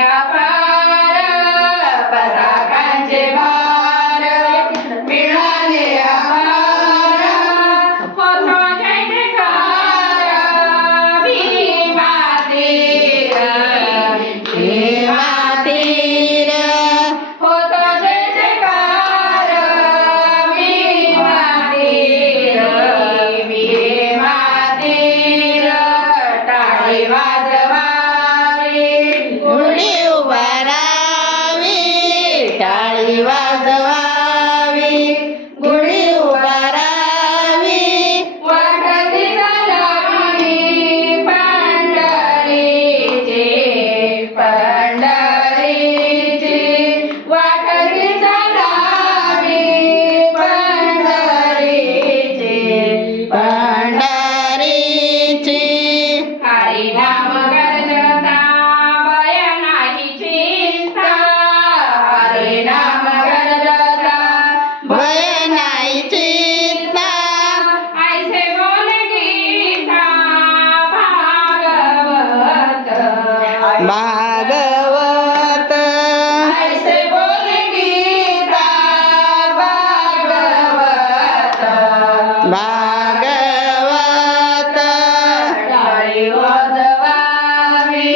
अपार पताकांचे भार मिळाले अपार होतो जय जयकार भीमातीर भीमातीर होतो जय जयकार भीमातीर भीमातीर टाळी वाजवावी गुढी उभारावी टाळी वाजवावी गुढी उभारावी वाटती चालावी पंढरीची पंढरीची वाटती चालावी पंढरीची पंढरीची हरिनाम गर्जता भय नाही चिंता हरिनाम गर्जता भय नाही चिंता ऐसे बोल गीता भागवत भागवत ऐसे बोल गीता भागवत भागवत टाळी वाजवावी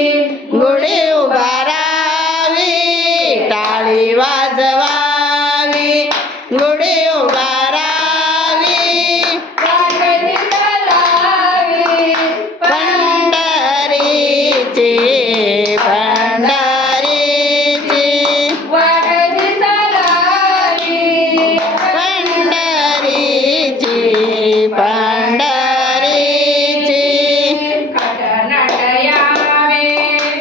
गुढी उभारावी टाळी वाजवावी गुढी उभारावी वाटती चालावी पंढरीची पंढरीची वाटती चालावी पंढरीची पंढरीची खटनट यावे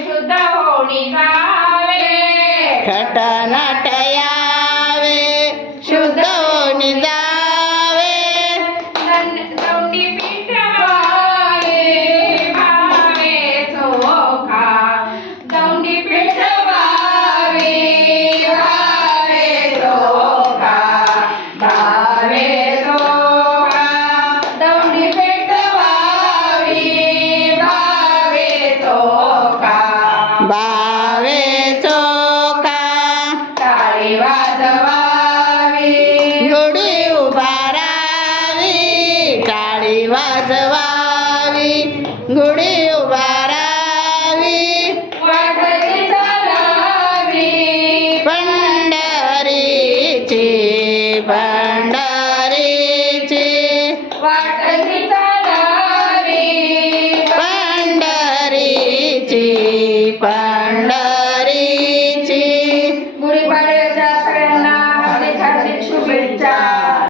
शुद्ध होणी जावे खटनट यावे शुद्ध होणी जावे दौंडी पीठ व्हावे भावे चोखा दौंडी पीठ व्हावे भावे चोखा भावे चोखा दौंडी पीठ व्हावी भावे चोखा भावे चोखा टाळी वाजवावी गुढी उभारावी टाळी वाजवावी गुढी उभारावी वाटती चालावी पंढरीची